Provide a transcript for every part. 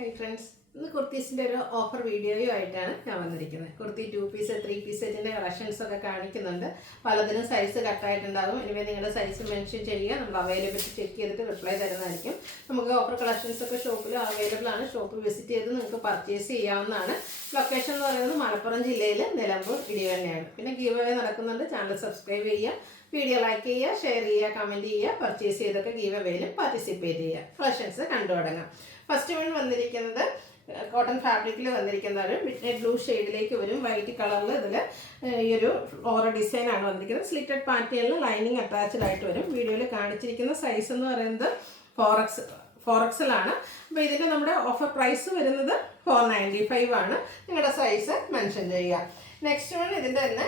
Hi friends, ഇന്ന് കുർത്തീസിൻ്റെ ഒരു offer വീഡിയോയുമായിട്ടാണ് ഞാൻ വന്നിരിക്കുന്നത്. കുർത്തി 2 പീസ് 3 പീസ് സെറ്റിൻ്റെ കളക്ഷൻസ് ഒക്കെ കാണിക്കുന്നുണ്ട്. പലതിനും സൈസ് കട്ടായിട്ടുണ്ടാകും. ഇനിവേ നിങ്ങളുടെ സൈസ് മെൻഷൻ ചെയ്യുക, നമ്മൾ അവൈലബിലിറ്റി ചെക്ക് ചെയ്തിട്ട് റിപ്ലൈ തരുന്നതായിരിക്കും. നമുക്ക് ഓഫർ കളക്ഷൻസ് ഒക്കെ ഷോപ്പിൽ അവൈലബിൾ ആണ്. ഷോപ്പ് വിസിറ്റ് ചെയ്ത് നിങ്ങൾക്ക് പർച്ചേസ് ചെയ്യാവുന്നതാണ്. ലൊക്കേഷൻ എന്ന് പറയുന്നത് മലപ്പുറം ജില്ലയിൽ നിലമ്പൂർ ഇടിവണ്ണയാണ്. പിന്നെ ഗീവ് അവേ നടക്കുന്നുണ്ട്. ചാനൽ സബ്സ്ക്രൈബ് ചെയ്യുക, വീഡിയോ ലൈക്ക് ചെയ്യുക, ഷെയർ ചെയ്യുക, കമൻറ്റ് ചെയ്യുക, പർച്ചേസ് ചെയ്തൊക്കെ ഗീവ് അവേയിലും പാർട്ടിസിപ്പേറ്റ് ചെയ്യുക. കളക്ഷൻസ് കണ്ടു തുടങ്ങാം. ഫസ്റ്റ് വൺ വന്നിരിക്കുന്നത് കോട്ടൺ ഫാബ്രിക്കിൽ വന്നിരിക്കുന്ന ഒരു മിഡ് ബ്ലൂ ഷെയ്ഡിലേക്ക് വരും. വൈറ്റ് കളറിൽ ഇതിൽ ഈ ഒരു ഫ്ലോറൽ ഡിസൈനാണ് വന്നിരിക്കുന്നത്. സ്ലിറ്റഡ് പാറ്റേണിൽ ലൈനിങ് അറ്റാച്ച്ഡ് ആയിട്ട് വരും. വീഡിയോയിൽ കാണിച്ചിരിക്കുന്ന സൈസ് എന്ന് പറയുന്നത് 4XL ആണ്. അപ്പോൾ ഇതിൻ്റെ നമ്മുടെ ഓഫർ പ്രൈസ് വരുന്നത് 495 ആണ്. നിങ്ങളുടെ സൈസ് മെൻഷൻ ചെയ്യുക. നെക്സ്റ്റ് വൺ ഇതിൻ്റെ തന്നെ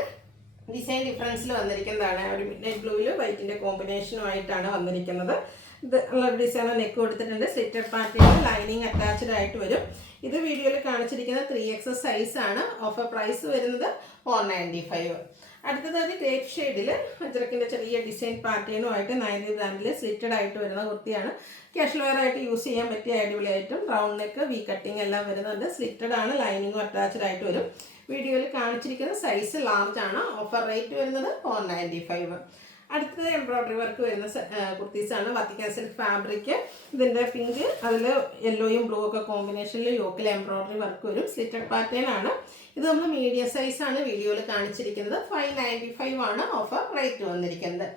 ഡിസൈൻ ഡിഫറൻസിൽ വന്നിരിക്കുന്നതാണ്. ഒരു മിഡ് നൈറ്റ് ബ്ലൂവിൽ വൈറ്റിൻ്റെ കോമ്പിനേഷനുമായിട്ടാണ് വന്നിരിക്കുന്നത്. ഇത് ഉള്ള ഡിസൈൻ നെക്ക് കൊടുത്തിട്ടുണ്ട്. സ്ലിറ്റഡ് പാറ്റേണിൽ ലൈനിങ് അറ്റാച്ച്ഡ് ആയിട്ട് വരും. ഇത് വീഡിയോയിൽ കാണിച്ചിരിക്കുന്ന 3XS സൈസാണ്. ഓഫർ പ്രൈസ് വരുന്നത് 495. അടുത്തത് ഒരു ഗ്രേപ്പ് ഷെയ്ഡിൽ അജ്രക്കിൻ്റെ ചെറിയ ഡിസൈൻ പാറ്റേണുമായിട്ട് നൈനി ബ്രാൻഡിൽ സ്ലിറ്റഡ് ആയിട്ട് വരുന്ന കുർത്തിയാണ്. കാഷ്വൽ വെയർ ആയിട്ട് യൂസ് ചെയ്യാൻ പറ്റിയ അടിപൊളിയായിട്ടും റൗണ്ട് നെക്ക് വി കട്ടിങ് എല്ലാം വരുന്നുണ്ട്. സ്ലിറ്റഡ് ആണ്, ലൈനിങ്ങും അറ്റാച്ച്ഡ് ആയിട്ട് വരും. വീഡിയോയിൽ കാണിച്ചിരിക്കുന്ന സൈസ് ലാർജ് ആണ്. ഓഫർ റേറ്റ് വരുന്നത് 495. അടുത്തത് എംബ്രോയ്ഡറി വർക്ക് വരുന്ന കുർത്തീസാണ്. Vatican silk fabric. ഇതിൻ്റെ പിങ്ക് അതിൽ യെല്ലോയും ബ്ലൂ ഒക്കെ കോമ്പിനേഷനിൽ യോക്കിൽ എംബ്രോയ്ഡറി വർക്ക് വരും. സ്ലിറ്റഡ് പാറ്റേൺ ആണ്. ഇത് നമ്മൾ മീഡിയം സൈസാണ് വീഡിയോയിൽ കാണിച്ചിരിക്കുന്നത്. 595 ആണ് ഓഫർ റേറ്റ് വന്നിരിക്കുന്നത്.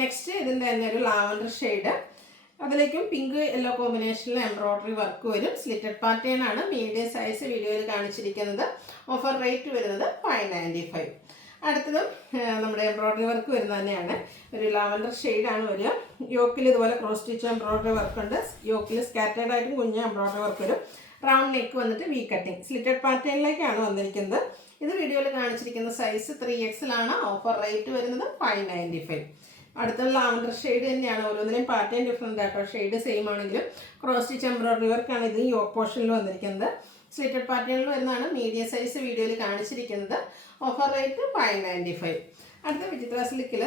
നെക്സ്റ്റ് ഇതിൻ്റെ തന്നെ ഒരു ലാവൻഡർ ഷെയ്ഡ്, അതിലേക്കും പിങ്ക് യെല്ലോ കോമ്പിനേഷനിൽ എംബ്രോയ്ഡറി വർക്ക് വരും. സ്ലിറ്റഡ് പാറ്റേൺ ആണ്. മീഡിയം സൈസ് വീഡിയോയിൽ കാണിച്ചിരിക്കുന്നത്. ഓഫർ റേറ്റ് വരുന്നത് 595. അടുത്തതും നമ്മുടെ എംബ്രോയ്ഡറി വർക്ക് വരുന്നത് തന്നെയാണ്. ഒരു ലാവൻഡർ ഷെയ്ഡാണ് വരിക. യോക്കിൽ ഇതുപോലെ ക്രോസ് സ്റ്റിച്ച് എംബ്രോയ്ഡറി വർക്ക് ഉണ്ട്. യോക്കിൽ സ്കാറ്റേർഡ് ആയിട്ടും കുഞ്ഞ് എംബ്രോയ്ഡറി വർക്ക് വരും. റൗണ്ട് നെക്ക് വന്നിട്ട് വി കട്ടിങ്. സ്ലിറ്റഡ് പാറ്റേണിലേക്കാണ് വന്നിരിക്കുന്നത്. ഇത് വീഡിയോയിൽ കാണിച്ചിരിക്കുന്ന സൈസ് 3XL ആണ്. ഓഫർ റേറ്റ് വരുന്നത് 595. അടുത്ത ലാവൻഡർ ഷെയ്ഡ് തന്നെയാണ്. ഓരോന്നിനും പാറ്റേൺ ഡിഫറെൻ്റ് ആട്ടോ. ഷെയ്ഡ് സെയിം ആണെങ്കിലും ക്രോസ് സ്റ്റിച്ച് എംബ്രോയ്ഡറി വർക്കാണ് ഇത് യോക്ക് പോർഷനിൽ വന്നിരിക്കുന്നത്. സ്ലിറ്റഡ് പാറ്റേണിൽ വരുന്നതാണ്. മീഡിയം സൈസ് വീഡിയോയിൽ കാണിച്ചിരിക്കുന്നത്. Offer rate 595. അടുത്ത വിചിത്ര സിൽക്കിൽ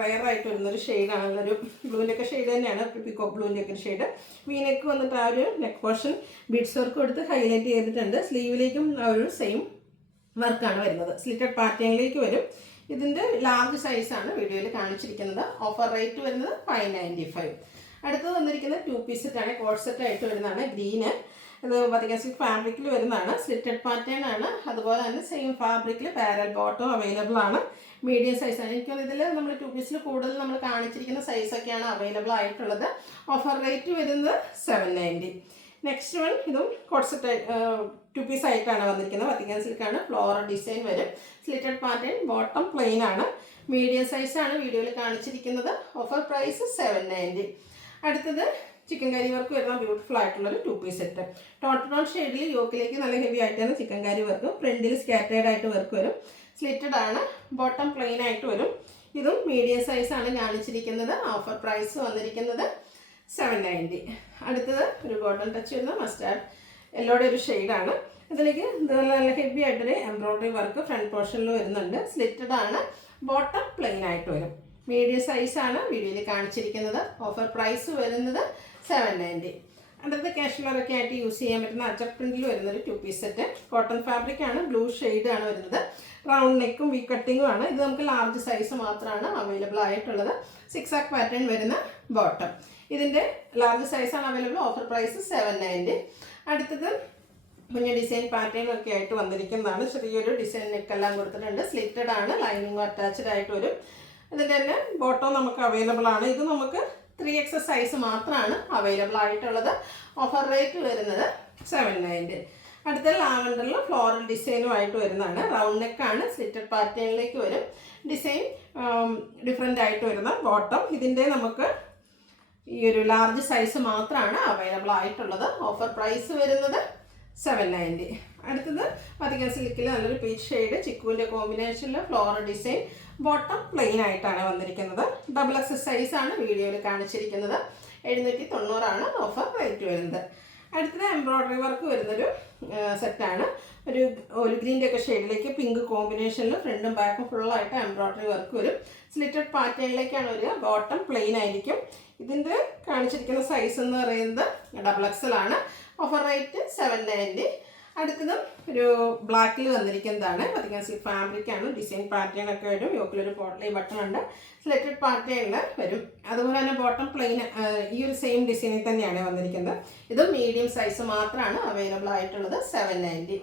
റയറായിട്ട് വരുന്നൊരു ഷെയ്ഡാണ്. ഒരു ബ്ലൂവിൻ്റെയൊക്കെ ഷെയ്ഡ് തന്നെയാണ്. പിക്കോ ബ്ലൂവിൻ്റെയൊക്കെ ഷെയ്ഡ്. വീനെക്ക് വന്നിട്ട് ആ ഒരു നെക്ക് പോർഷൻ ബീഡ്സ് വർക്ക് കൊടുത്ത് ഹൈലൈറ്റ് ചെയ്തിട്ടുണ്ട്. സ്ലീവിലേക്കും ആ ഒരു സെയിം വർക്കാണ് വരുന്നത്. സ്ലിറ്റഡ് പാറ്റേണിലേക്ക് വരും. ഇതിൻ്റെ ലാർജ് സൈസാണ് വീഡിയോയിൽ കാണിച്ചിരിക്കുന്നത്. ഓഫർ റേറ്റ് വരുന്നത് 595. അടുത്തത് വന്നിരിക്കുന്നത് 2 പീസ് സെറ്റാണ്. കോഡ് സെറ്റായിട്ട് വരുന്നതാണ്. ഗ്രീന്. ഇത് വത്തിക്കാൻ സിൽക്ക് ഫാബ്രിക്കിൽ വരുന്നതാണ്. സ്ലിറ്റഡ് പാറ്റേൺ ആണ്. അതുപോലെ തന്നെ സെയിം ഫാബ്രിക്കിൽ പാരൽ ബോട്ടം അവൈലബിൾ ആണ്. മീഡിയം സൈസാണ്. എനിക്കൊന്ന് ഇതിൽ നമ്മൾ 2 പീസിൽ കൂടുതൽ നമ്മൾ കാണിച്ചിരിക്കുന്ന സൈസൊക്കെയാണ് അവൈലബിൾ ആയിട്ടുള്ളത്. ഓഫർ റേറ്റ് വരുന്നത് 790. നെക്സ്റ്റ് വൺ ഇതും കോഡ് സെറ്റ് 2 പീസ് ആയിട്ടാണ് വന്നിരിക്കുന്നത്. വത്തിക്കാൻ സിൽക്കാണ്. ഫ്ലോറൽ ഡിസൈൻ വരും. സ്ലിറ്റഡ് പാറ്റേൺ, ബോട്ടം പ്ലെയിൻ ആണ്. മീഡിയം സൈസാണ് വീഡിയോയിൽ കാണിച്ചിരിക്കുന്നത്. Offer price 790. അടുത്തത് ചിക്കൻ കറി വർക്ക് വരുന്ന ബ്യൂട്ടിഫുൾ ആയിട്ടുള്ളൊരു 2 പീസ് സെറ്റ്. ടോൺ ഷെയ്ഡിൽ യോക്കിലേക്ക് നല്ല ഹെവി ആയിട്ടാണ് ചിക്കൻ കറി വർക്ക്. ഫ്രണ്ടിൽ സ്കാറ്റേർഡ് ആയിട്ട് വർക്ക് വരും. സ്ലിറ്റഡ് ആണ്. ബോട്ടം പ്ലെയിൻ ആയിട്ട് വരും. ഇതും മീഡിയം സൈസാണ് കാണിച്ചിരിക്കുന്നത്. ഓഫർ പ്രൈസ് വന്നിരിക്കുന്നത് 790. അടുത്തത് ഒരു ഗോൾഡൻ ടച്ച് വരുന്ന മസ്റ്റാർഡ് യെല്ലോയുടെ ഒരു ഷെയ്ഡാണ്. ഇതിലേക്ക് ഇതുപോലെ നല്ല ഹെവി ആയിട്ടൊരു എംബ്രോയ്ഡറി വർക്ക് ഫ്രണ്ട് പോർഷനിൽ വരുന്നുണ്ട്. സ്ലിറ്റഡ് ആണ്. ബോട്ടം പ്ലെയിൻ ആയിട്ട് വരും. മീഡിയം സൈസാണ് വീഡിയോയിൽ കാണിച്ചിരിക്കുന്നത്. ഓഫർ പ്രൈസ് വരുന്നത് 790. അടുത്ത കാഷ്വലറൊക്കെ ആയിട്ട് യൂസ് ചെയ്യാൻ പറ്റുന്ന അജക് പ്രിന്റിൽ വരുന്നൊരു 2 പീസ് സെറ്റ്. കോട്ടൺ ഫാബ്രിക് ആണ്. ബ്ലൂ ഷെയ്ഡാണ് വരുന്നത്. റൗണ്ട് നെക്കും വി കട്ടിങ്ങും ആണ്. ഇത് നമുക്ക് ലാർജ് സൈസ് മാത്രമാണ് അവൈലബിൾ ആയിട്ടുള്ളത്. 6 ആക്ക് പാറ്റേൺ വരുന്ന ബോട്ടം. ഇതിൻ്റെ ലാർജ് സൈസാണ് അവൈലബിൾ. Offer price 790. അടുത്തത് കുഞ്ഞ ഡിസൈൻ പാറ്റേൺ ഒക്കെ ആയിട്ട് വന്നിരിക്കുന്നതാണ്. ചെറിയൊരു ഡിസൈൻ നെക്കെല്ലാം കൊടുത്തിട്ടുണ്ട്. സ്ലിറ്റഡ് ആണ്. ലൈനിങ്ങും അറ്റാച്ച്ഡ് ആയിട്ട് വരും. ഇതിൻ്റെ തന്നെ ബോട്ടം നമുക്ക് അവൈലബിൾ ആണ്. ഇത് നമുക്ക് 3XS സൈസ് മാത്രമാണ് അവൈലബിൾ ആയിട്ടുള്ളത്. ഓഫർ റേറ്റ് വരുന്നത് 790. അടുത്ത ലാവൻഡറിൽ ഫ്ലോറൽ ഡിസൈനുമായിട്ട് വരുന്നതാണ്. റൗണ്ട് നെക്കാണ്. സ്ലിറ്റഡ് പാറ്റേണിലേക്ക് വരും. ഡിസൈൻ ഡിഫറെൻ്റ് ആയിട്ട് വരുന്ന ബോട്ടം. ഇതിൻ്റെ നമുക്ക് ഈ ഒരു ലാർജ് സൈസ് മാത്രമാണ് അവൈലബിൾ ആയിട്ടുള്ളത്. ഓഫർ പ്രൈസ് വരുന്നത് 790. അടുത്തത് വത്തിക്കാൻ സിൽക്കിൽ നല്ലൊരു പീച്ച് ഷെയ്ഡ് ചിക്കുവിൻ്റെ കോമ്പിനേഷനിൽ ഫ്ലോറൽ ഡിസൈൻ. ബോട്ടം പ്ലെയിൻ ആയിട്ടാണ് വന്നിരിക്കുന്നത്. XXS സൈസാണ് വീഡിയോയിൽ കാണിച്ചിരിക്കുന്നത്. 790 ആണ് ഓഫർ റേറ്റ് വരുന്നത്. അടുത്തത് എംബ്രോയ്ഡറി വർക്ക് വരുന്നൊരു സെറ്റാണ്. ഒരു ഗ്രീൻ്റെ ഒക്കെ ഷെയ്ഡിലേക്ക് പിങ്ക് കോമ്പിനേഷനിൽ ഫ്രണ്ടും ബാക്കും ഫുള്ളായിട്ട് എംബ്രോയ്ഡറി വർക്ക് വരും. സ്ലിറ്റഡ് പാറ്റേണിലേക്കാണ് വരിക. ബോട്ടം പ്ലെയിൻ ആയിരിക്കും. ഇതിൻ്റെ കാണിച്ചിരിക്കുന്ന സൈസ് എന്ന് പറയുന്നത് XXL ആണ്. Offer rate 790. അടുത്തതും ഒരു ബ്ലാക്കിൽ വന്നിരിക്കുന്നതാണ്. വത്തിക്കാൻ സിൽക്ക് ഫാബ്രിക്കാണ്. ഡിസൈൻ പാറ്റേൺ ഒക്കെ വരും. യോക്കിലൊരു പോട്ട്ലി ബട്ടൺ ഉണ്ട്. സ്ലെറ്റഡ് പാറ്റേണിൽ വരും. അതുപോലെ തന്നെ ബോട്ടം പ്ലെയിൻ ഈ ഒരു സെയിം ഡിസൈനിൽ തന്നെയാണ് വന്നിരിക്കുന്നത്. ഇത് മീഡിയം സൈസ് മാത്രമാണ് അവൈലബിൾ ആയിട്ടുള്ളത്. 790.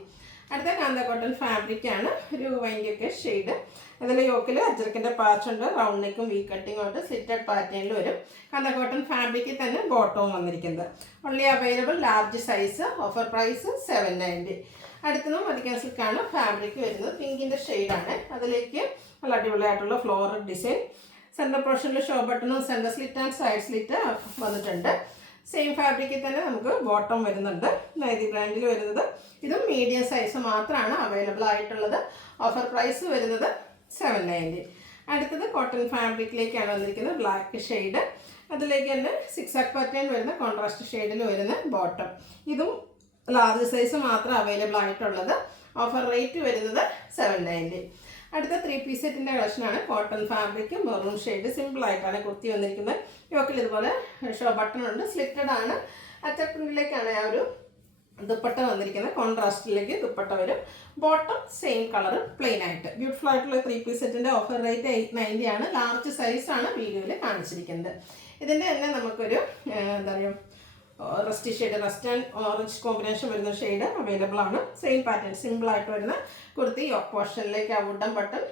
അടുത്ത കാന്ത കോട്ടൺ ഫാബ്രിക്കാണ്. ഒരു വൈൻഡിയൊക്കെ ഷെയ്ഡ്. അതിൽ യോക്കിൽ അജ്രക്കിൻ്റെ പാച്ച് ഉണ്ട്. റൗണ്ട് നെക്കും വി കട്ടിങ്ങും ആയിട്ട് സ്ലിറ്റഡ് പാറ്റേണിൽ വരും. കാന്ത കോട്ടൺ ഫാബ്രിക്കിൽ തന്നെ ബോട്ടവും വന്നിരിക്കുന്നത്. Only available large size. Offer price 790. അടുത്തതും വത്തിക്കാൻ സിൽക്കാണ് ഫാബ്രിക് വരുന്നത്. പിങ്കിൻ്റെ ഷെയ്ഡാണ്. അതിലേക്ക് നല്ല അടിപൊളിയായിട്ടുള്ള ഫ്ലോറൽ ഡിസൈൻ. സെൻറ്റർ പോർഷനിൽ ഷോ ബട്ടണും centre slit and side slit വന്നിട്ടുണ്ട്. സെയിം ഫാബ്രിക്കിൽ തന്നെ നമുക്ക് ബോട്ടം വരുന്നുണ്ട്. നൈതി ബ്രാൻഡിൽ വരുന്നത്. ഇതും മീഡിയം സൈസ് മാത്രമാണ് അവൈലബിൾ ആയിട്ടുള്ളത്. ഓഫർ പ്രൈസ് വരുന്നത് 790. അടുത്തത് കോട്ടൺ ഫാബ്രിക്കിലേക്കാണ് വന്നിരിക്കുന്നത്. Black shade. അതിലേക്ക് തന്നെ 6 പാറ്റേൺ വരുന്ന കോൺട്രാസ്റ്റ് ഷെയ്ഡിൽ വരുന്ന ബോട്ടം. ഇതും ലാർജ് സൈസ് മാത്രം അവൈലബിൾ ആയിട്ടുള്ളത്. ഓഫർ റേറ്റ് വരുന്നത് 790. അടുത്ത 3 പീസ് സെറ്റിൻ്റെ കളക്ഷനാണ്. Cotton fabric maroon shade. സിമ്പിളായിട്ടാണ് കുർത്തി വന്നിരിക്കുന്നത്. യോക്കിൽ ഇതുപോലെ ഷോ ബട്ടൺ ഉണ്ട്. സ്ലിറ്റഡ് ആണ്. അറ്റപ്രിൻ്റിലേക്കാണ് ആ ഒരു ദുപ്പട്ട വന്നിരിക്കുന്നത്. കോൺട്രാസ്റ്റിലേക്ക് ദുപ്പട്ട വരും. ബോട്ടം സെയിം കളർ പ്ലെയിൻ ആയിട്ട്. ബ്യൂട്ടിഫുൾ ആയിട്ടുള്ള 3 പീസ് സെറ്റിൻ്റെ ഓഫർ റേറ്റ് 890 ആണ്. ലാർജ് സൈസാണ് വീഡിയോയിൽ കാണിച്ചിരിക്കുന്നത്. ഇതിൻ്റെ തന്നെ നമുക്കൊരു എന്താ പറയുക rest shade, rest and orange combination വരുന്ന ഷെയ്ഡ് അവൈലബിൾ ആണ്. സെയിം പാറ്റേൺ സിമ്പിളായിട്ട് വരുന്ന കുർത്തി. യോക്ക് പോർഷനിലേക്ക് ആ വുഡൻ ബട്ടൺ.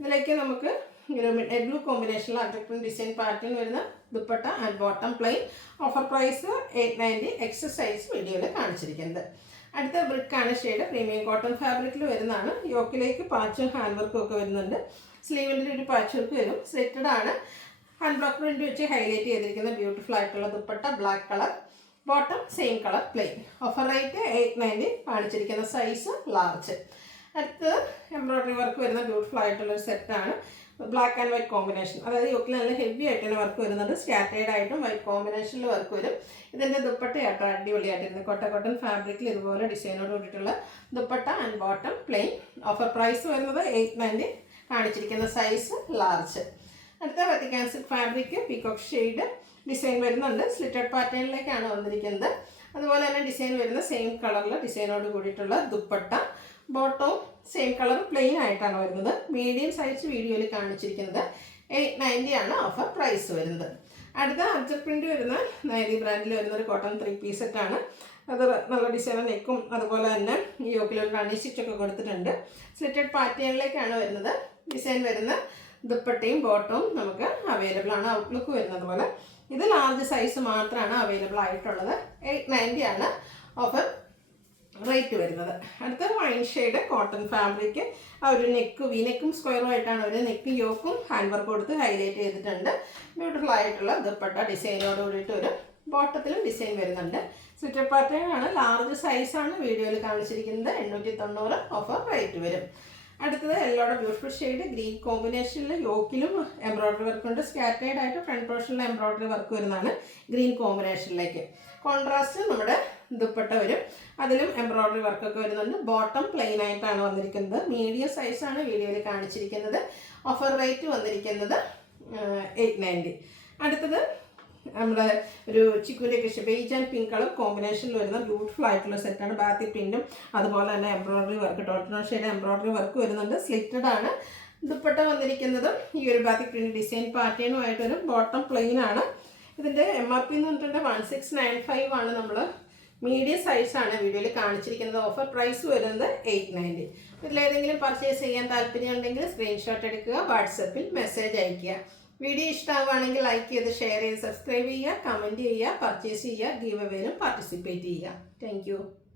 ഇതിലേക്ക് നമുക്ക് ഒരു മിഡ് ബ്ലൂ കോമ്പിനേഷനിൽ അട്രാക്റ്റീവ് ഡിസൈൻ പാറ്റേൺ വരുന്ന dupatta and bottom plain. Offer price 890. XS size വീഡിയോയിൽ കാണിച്ചിരിക്കുന്നത്. അടുത്ത ബ്രിക്കാണ് ഷെയ്ഡ്. പ്രീമിയം കോട്ടൺ ഫാബ്രിക്കിൽ വരുന്നതാണ്. യോക്കിലേക്ക് പാച്ചും ഹാൻഡ് വർക്കും ഒക്കെ വരുന്നുണ്ട്. സ്ലീവിൻ്റെ ഒരു പാച്ച് വർക്ക് വരും. സ്ലിറ്റഡ് ആണ്. ഹാൻഡ് ബ്ലോക്ക് പ്രിന്റ് വെച്ച് ഹൈലൈറ്റ് ചെയ്തിരിക്കുന്ന ബ്യൂട്ടിഫുൾ ആയിട്ടുള്ള dupatta. Black colour. Bottom same colour plain. Offer rate 890. കാണിച്ചിരിക്കുന്ന സൈസ് ലാർജ്. അടുത്തത് എംബ്രോയ്ഡറി വർക്ക് വരുന്ന ബ്യൂട്ടിഫുൾ ആയിട്ടുള്ളൊരു സെറ്റാണ്. Black and white combination. അതായത് യോക്കിൽ നല്ല ഹെവി ആയിട്ട് തന്നെ വർക്ക് വരുന്നുണ്ട്. സ്കാറ്റേഡ് ആയിട്ടും വൈറ്റ് കോമ്പിനേഷനിൽ വർക്ക് വരും. ഇതിൻ്റെ ദുപ്പട്ടയായിട്ട് അടിപൊളിയായിട്ടിരുന്നു. കോട്ടൺ ഫാബ്രിക്കിൽ ഇതുപോലെ ഡിസൈനോട് കൂടിയിട്ടുള്ള dupatta and bottom plain. Offer price വരുന്നത് 890. കാണിച്ചിരിക്കുന്ന സൈസ് ലാർജ്. അടുത്ത Vatican silk fabric peacock shade design വരുന്നുണ്ട്. സ്ലിറ്റഡ് പാറ്റേണിലേക്കാണ് വന്നിരിക്കുന്നത്. അതുപോലെ തന്നെ ഡിസൈൻ വരുന്ന സെയിം കളറിൽ ഡിസൈനോട് കൂടിയിട്ടുള്ള ദുപ്പട്ട. ബോട്ടവും സെയിം കളർ പ്ലെയിൻ ആയിട്ടാണ് വരുന്നത്. മീഡിയം സൈസ് വീഡിയോയിൽ കാണിച്ചിരിക്കുന്നത്. 890 ആണ് ഓഫർ പ്രൈസ് വരുന്നത്. അടുത്ത അർജർ പ്രിന്റ് വരുന്ന നൈതി ബ്രാൻഡിൽ വരുന്ന ഒരു കോട്ടൺ 3 പീസ് സെറ്റാണ്. അത് നല്ല ഡിസൈൻ നെക്കും അതുപോലെ തന്നെ ഈ യോക്കിലൊരു റണ്ണി സ്റ്റിച്ചൊക്കെ കൊടുത്തിട്ടുണ്ട്. സ്ലിറ്റഡ് പാറ്റേണിലേക്കാണ് വരുന്നത്. ഡിസൈൻ വരുന്ന ദുപ്പട്ടയും ബോട്ടവും നമുക്ക് അവൈലബിൾ ആണ്. ഔട്ട്ലുക്ക് വരുന്നത് പോലെ. ഇത് ലാർജ് സൈസ് മാത്രമാണ് അവൈലബിൾ ആയിട്ടുള്ളത്. 890 ആണ് ഓഫർ റേറ്റ് വരുന്നത്. അടുത്തൊരു വൈൻ ഷെയ്ഡ് കോട്ടൺ ഫാബ്രിക്. ആ ഒരു നെക്ക് വീനെക്കും സ്ക്വയറും ആയിട്ടാണ് ഒരു നെക്ക് യോക്കും ഹാൻഡ് വർക്ക് കൊടുത്ത് ഹൈലൈറ്റ് ചെയ്തിട്ടുണ്ട്. ബ്യൂട്ടിഫുൾ ആയിട്ടുള്ള ദുപ്പട്ട ഡിസൈനോട് കൂടിയിട്ട് ഒരു ബോട്ടത്തിലും ഡിസൈൻ വരുന്നുണ്ട്. സ്ലിറ്റഡ് പാറ്റേൺ ആണ്. ലാർജ് സൈസാണ് വീഡിയോയിൽ കാണിച്ചിരിക്കുന്നത്. 890 ഓഫർ റേറ്റ് വരും. അടുത്തത് യെല്ലോയുടെ ബ്യൂട്ടിഫുൾ ഷെയ്ഡ് ഗ്രീൻ കോമ്പിനേഷനിൽ യോക്കിലും എംബ്രോയ്ഡറി വർക്ക് ഉണ്ട്. സ്കാറ്റേഡ് ആയിട്ട് ഫ്രണ്ട് പോർഷനിൽ എംബ്രോയ്ഡറി വർക്ക് വരുന്നതാണ്. ഗ്രീൻ കോമ്പിനേഷനിലേക്ക് കോൺട്രാസ്റ്റ് നമ്മുടെ ദുപ്പട്ട വരും. അതിലും എംബ്രോയ്ഡറി വർക്കൊക്കെ വരുന്നുണ്ട്. ബോട്ടം പ്ലെയിൻ ആയിട്ടാണ് വന്നിരിക്കുന്നത്. മീഡിയം സൈസാണ് വീഡിയോയിൽ കാണിച്ചിരിക്കുന്നത്. ഓഫർ റേറ്റ് വന്നിരിക്കുന്നത് 890. അടുത്തത് നമ്മുടെ ഒരു ചിക്കുൻ്റെയൊക്കെ ബേജ് ആൻഡ് പിങ്ക് കളർ കോമ്പിനേഷനിൽ വരുന്ന ബ്യൂട്ടിഫുൾ ആയിട്ടുള്ള സെറ്റാണ്. ബാത്തി പ്രിൻറ്റും അതുപോലെ തന്നെ എംബ്രോയ്ഡറി വർക്ക് ടോട്ടനോ ഷെയ്ഡ് എംബ്രോയ്ഡറി വർക്ക് വരുന്നുണ്ട്. സ്ലിറ്റഡ് ആണ്. ദുപ്പട്ട വന്നിരിക്കുന്നതും ഈ ഒരു ബാത്തി പ്രിൻറ്റ് ഡിസൈൻ പാറ്റേണുമായിട്ടൊരു ബോട്ടം പ്ലെയിൻ ആണ്. ഇതിൻ്റെ MRP എന്ന് പറഞ്ഞിട്ട് 1695 ആണ്. നമ്മൾ മീഡിയം സൈസാണ് വീഡിയോയിൽ കാണിച്ചിരിക്കുന്നത്. ഓഫർ പ്രൈസ് വരുന്നത് 890. ഇതിലേതെങ്കിലും പർച്ചേസ് ചെയ്യാൻ താല്പര്യമുണ്ടെങ്കിൽ സ്ക്രീൻഷോട്ട് എടുക്കുക. വാട്സപ്പിൽ മെസ്സേജ് അയയ്ക്കുക. വീഡിയോ ഇഷ്ടമാവുകയാണെങ്കിൽ ലൈക്ക് ചെയ്ത് ഷെയർ ചെയ്ത് സബ്സ്ക്രൈബ് ചെയ്യുക, കമൻറ്റ് ചെയ്യുക, പർച്ചേസ് ചെയ്യുക, ഗീവ് അവേയിലും പാർട്ടിസിപ്പേറ്റ് ചെയ്യുക. താങ്ക്